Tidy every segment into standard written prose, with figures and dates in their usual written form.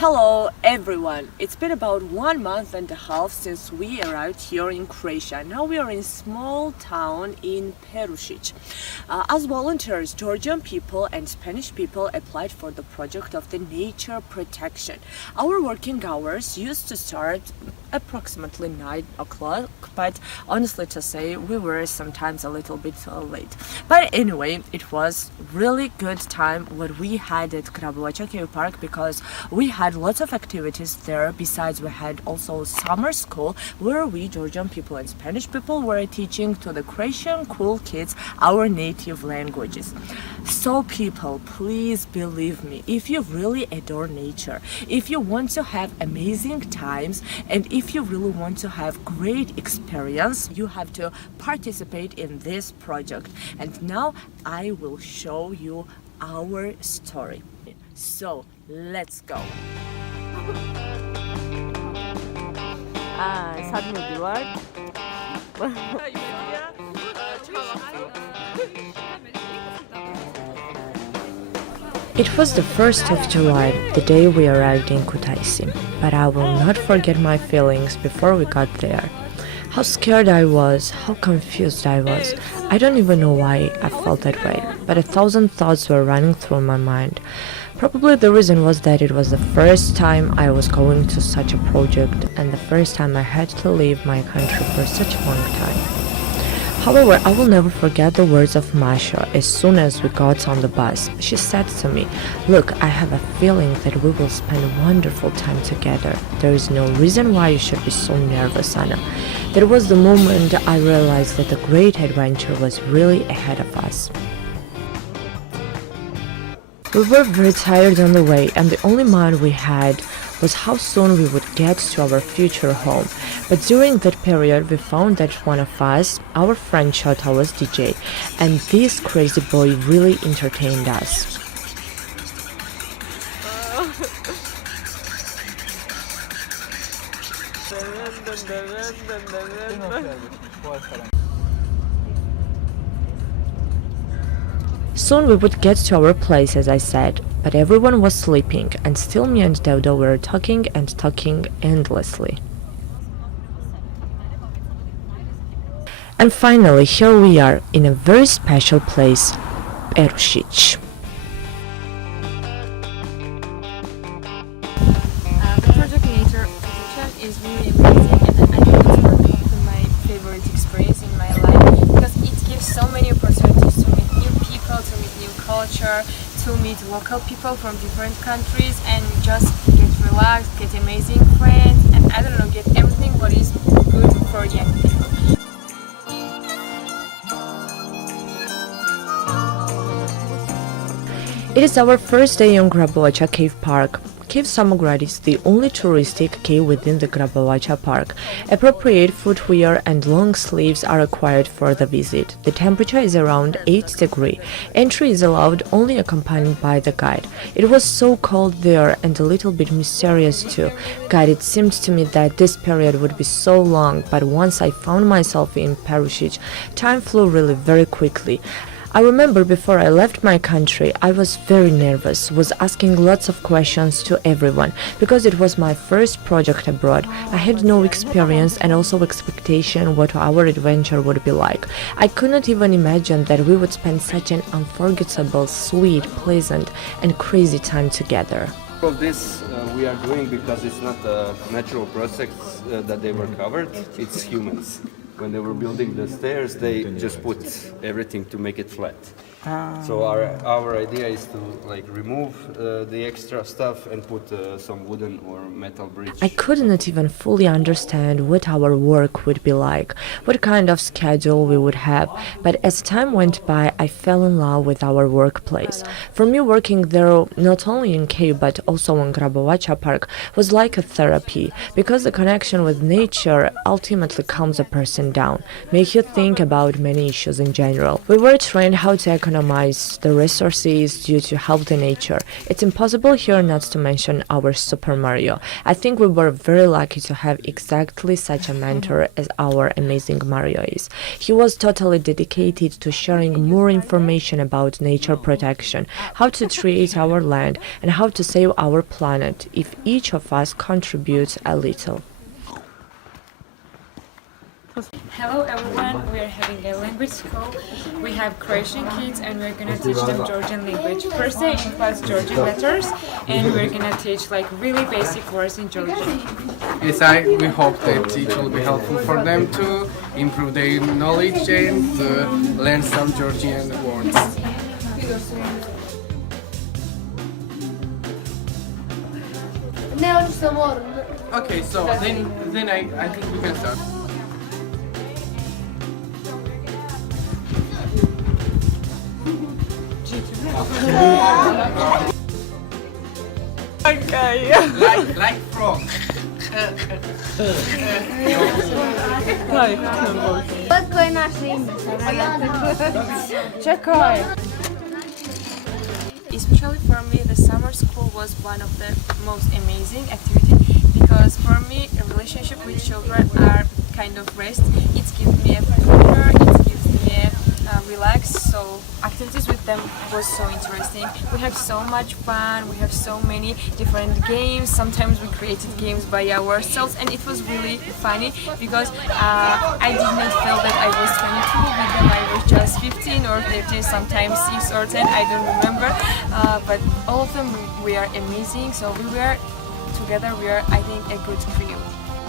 Hello everyone! It's been about 1 month and a half since we arrived here in Croatia. Now we are in a small town in Perušić. As volunteers, Georgian people and Spanish people applied for the project of the nature protection. Our working hours used to start approximately 9 o'clock, but honestly to say, we were sometimes a little bit late. But anyway, it was really good time what we had at Grabovača Cave Park, because we had lots of activities there. Besides, we had also summer school where we Georgian people and Spanish people were teaching to the Croatian cool kids our native languages. So people, please believe me, if you really adore nature, if you want to have amazing times, and if you really want to have great experience, you have to participate in this project. And now I will show you our story. So let's go. Suddenly reward. It was the 1st of July, the day we arrived in Kutaisi, but I will not forget my feelings before we got there. How scared I was, how confused I was. I don't even know why I felt that way, but 1,000 thoughts were running through my mind. Probably the reason was that it was the first time I was going to such a project and the first time I had to leave my country for such a long time. However, I will never forget the words of Masha as soon as we got on the bus. She said to me, "Look, I have a feeling that we will spend a wonderful time together. There is no reason why you should be so nervous, Anna." That was the moment I realized that the great adventure was really ahead of us. We were very tired on the way, and the only mind we had was how soon we would get to our future home. But during that period, we found that one of us, our friend Chota, was DJ, and this crazy boy really entertained us. Soon we would get to our place, as I said, but everyone was sleeping, and still me and Dodo were talking and talking endlessly. And finally, here we are, in a very special place, Perušić. The project nature protection is really amazing, and I think it's one of my favorite experience in my life, because it gives so many opportunities to meet new people, to meet new culture, to meet local people from different countries, and just get relaxed, get amazing friends, and I don't know, get everything what is good for young people. It is our first day on Grabovača Cave Park. Cave Samograd is the only touristic cave within the Grabovača Park. Appropriate footwear and long sleeves are required for the visit. The temperature is around 8 degrees. Entry is allowed only accompanied by the guide. It was so cold there and a little bit mysterious too. God, it seemed to me that this period would be so long, but once I found myself in Perušić, time flew really very quickly. I remember before I left my country, I was very nervous, was asking lots of questions to everyone, because it was my first project abroad. I had no experience and also expectation what our adventure would be like. I could not even imagine that we would spend such an unforgettable, sweet, pleasant and crazy time together. All of this we are doing because it's not a natural process that they were covered, it's humans. When they were building the stairs, they just put everything to make it flat. So our idea is to remove the extra stuff and put some wooden or metal bridge. I could not even fully understand what our work would be like, what kind of schedule we would have, but as time went by, I fell in love with our workplace. For me, working there, not only in Cave but also on Grabovača Park, was like a therapy, because the connection with nature ultimately calms a person down, make you think about many issues in general. We were trained how to economize the resources due to healthy nature. It's impossible here not to mention our Super Mario. I think we were very lucky to have exactly such a mentor as our amazing Mario is. He was totally dedicated to sharing more information about nature protection, how to treat our land, and how to save our planet if each of us contributes a little. Hello everyone, we are having a language school. We have Croatian kids and we're gonna teach them Georgian language. First day in class Georgian letters and we're gonna teach like really basic words in Georgian. Yes, we hope that it will be helpful for them to improve their knowledge and learn some Georgian words. Okay, so then I think we can start. Okay. Like frog. Koje naše ime? Čekaj. Especially for me, the summer school was one of the most amazing activities because for me, a relationship with children are kind of rest. It gives me a pleasure, it gives me a relax. So activities with them was so interesting. We have so much fun. We have so many different games. Sometimes we created games by ourselves, and it was really funny because I did not feel that I was 22. With them, I was just 15 or 13, sometimes 6 or 10. I don't remember. But all of them, we are amazing. So we were together. We are, I think, a good trio.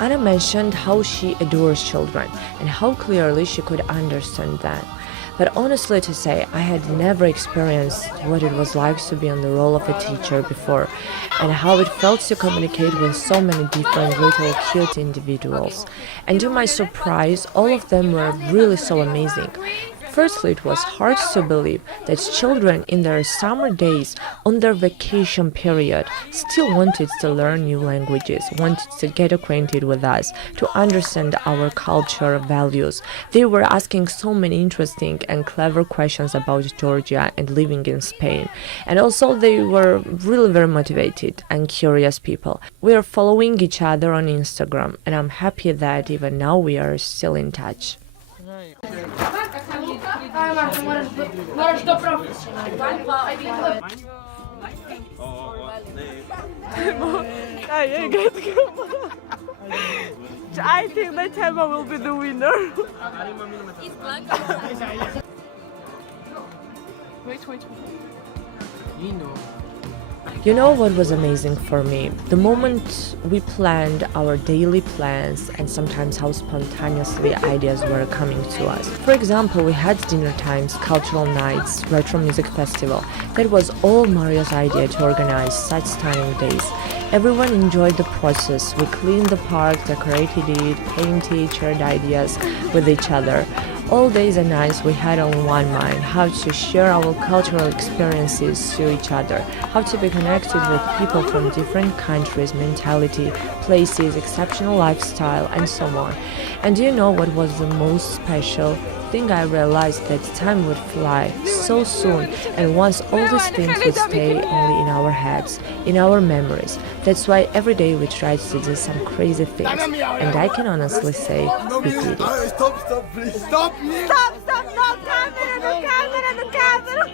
Anna mentioned how she adores children and how clearly she could understand that. But honestly to say, I had never experienced what it was like to be on the role of a teacher before, and how it felt to communicate with so many different little cute individuals. And to my surprise, all of them were really so amazing. Firstly, it was hard to believe that children in their summer days, on their vacation period, still wanted to learn new languages, wanted to get acquainted with us, to understand our culture, values. They were asking so many interesting and clever questions about Georgia and living in Spain. And also they were really very motivated and curious people. We are following each other on Instagram, and I'm happy that even now we are still in touch. Moraš to profesionalno. I think that Tema will be the winner. Wait. You know what was amazing for me? The moment we planned our daily plans and sometimes how spontaneously ideas were coming to us. For example, we had dinner times, cultural nights, retro music festival. That was all Mario's idea to organize such stunning days. Everyone enjoyed the process. We cleaned the park, decorated it, painted, shared ideas with each other. All days and nights we had on one mind how to share our cultural experiences to each other, how to be connected with people from different countries, mentality, places, exceptional lifestyle, and so on. And do you know what was the most special thing? I realized that time would fly so soon, and once all these things would stay only in our heads, in our memories. That's why every day we tried to do some crazy things, and I can honestly say we did it. Stop, please. Stop, no camera.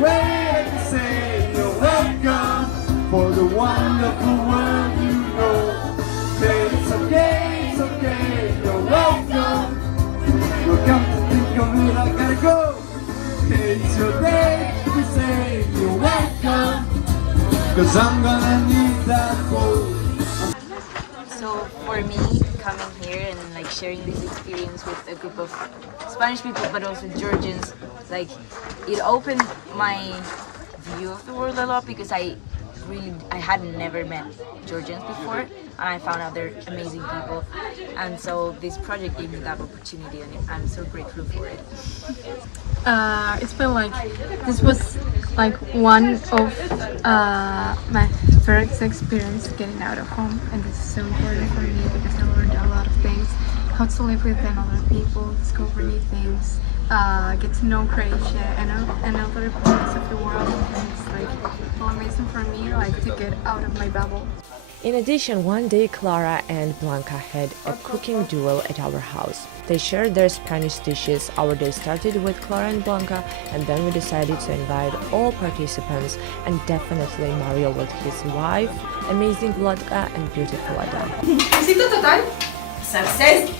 Wait, say you're welcome for the wonderful world you know. It's okay, you're welcome. You'll come to think of it, I gotta go. It's your day to say you're welcome, 'cause I'm gonna need that quote. So for me, coming here and like sharing this experience with a group of Spanish people, but also Georgians, like it opened my view of the world a lot because I had never met Georgians before, and I found out they're amazing people, and so this project gave me that opportunity, and I'm so grateful for it. It's been like this was like one of my first experience getting out of home, and this is so important for me because I learned a lot of things, how to live with other people, discover new things, get to know Croatia and other parts of the world. And it's like all amazing for me, like to get out of my bubble. In addition, one day Clara and Blanca had a cooking duel at our house. They shared their Spanish dishes. Our day started with Clara and Blanca, and then we decided to invite all participants, and definitely Mario with his wife, amazing Vladka and beautiful Adam. Éxito total. Success.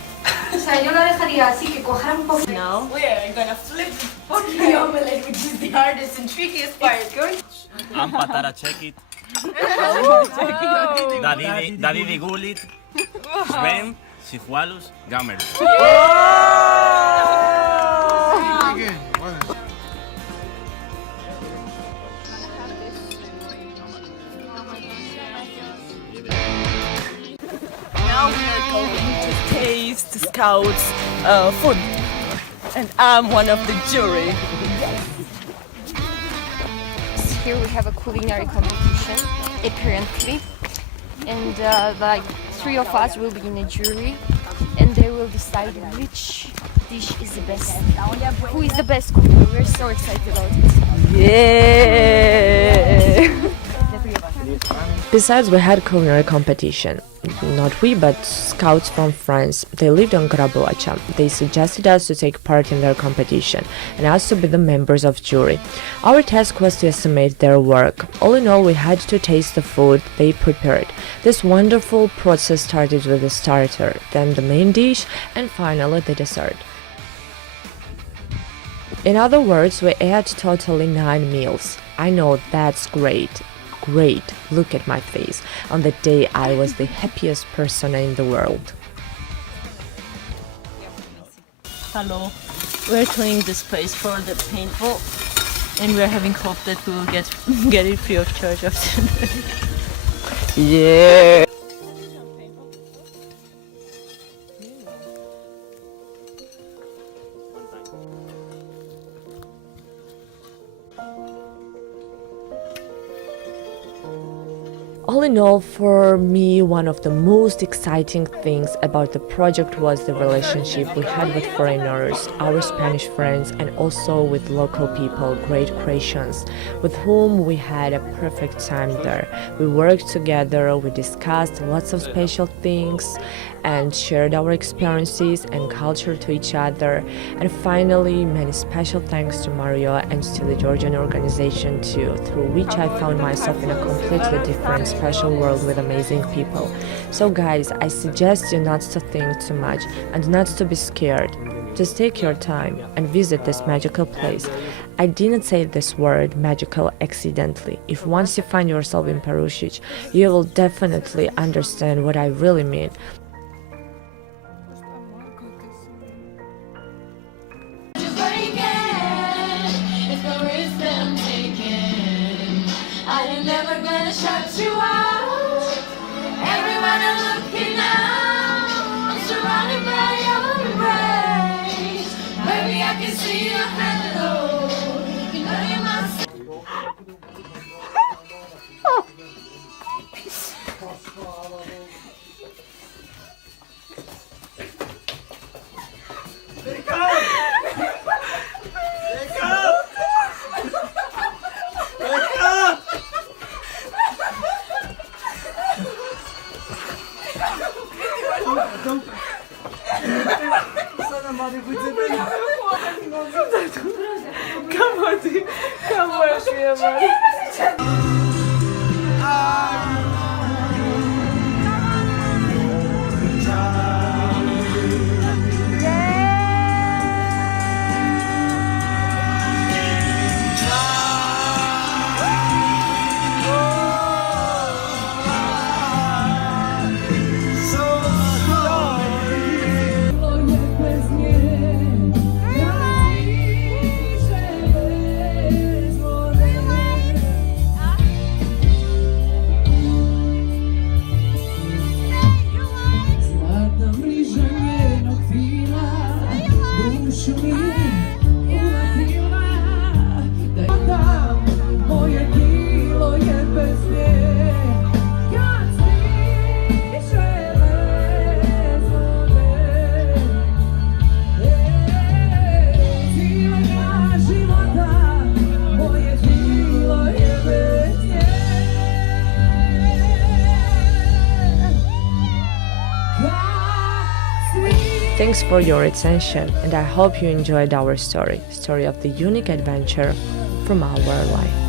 O sea, yo lo dejaría así, que cojara un poco. Now we are gonna flip the omelette, which is the hardest and trickiest part. Ampatara check it. Davidi gulit. Sven, Sihualus, Gamers. Now we are going to taste Scouts' food, and I'm one of the jury. Here we have a culinary competition, apparently, and like 3 of us will be in a jury, and they will decide which dish is the best, who is the best cook. We're so excited about it. Yeah! Besides, we had culinary competition. Not we, but scouts from France. They lived on Grabovača. They suggested us to take part in their competition and us to be the members of jury. Our task was to estimate their work. All in all, we had to taste the food they prepared. This wonderful process started with the starter, then the main dish, and finally the dessert. In other words, we ate totally 9 meals. I know that's great. Great, look at my face. On that day I was the happiest person in the world. Hello, we're cleaning the space for the paintball, and we're having hope that we will get it free of charge after that. Yeah! All in all, for me, one of the most exciting things about the project was the relationship we had with foreigners, our Spanish friends, and also with local people, great Croatians, with whom we had a perfect time there. We worked together, we discussed lots of special things, and shared our experiences and culture to each other. And finally, many special thanks to Mario and to the Georgian organization too, through which I found myself in a completely different special world with amazing people. So guys, I suggest you not to think too much and not to be scared. Just take your time and visit this magical place. I didn't say this word magical accidentally. If once you find yourself in Perušić, you will definitely understand what I really mean. Shut you out. Everyone is looking out. I'm surrounded by your embrace. Baby, I can see your hello. You know you must. Thanks for your attention, and I hope you enjoyed our story of the unique adventure from our life.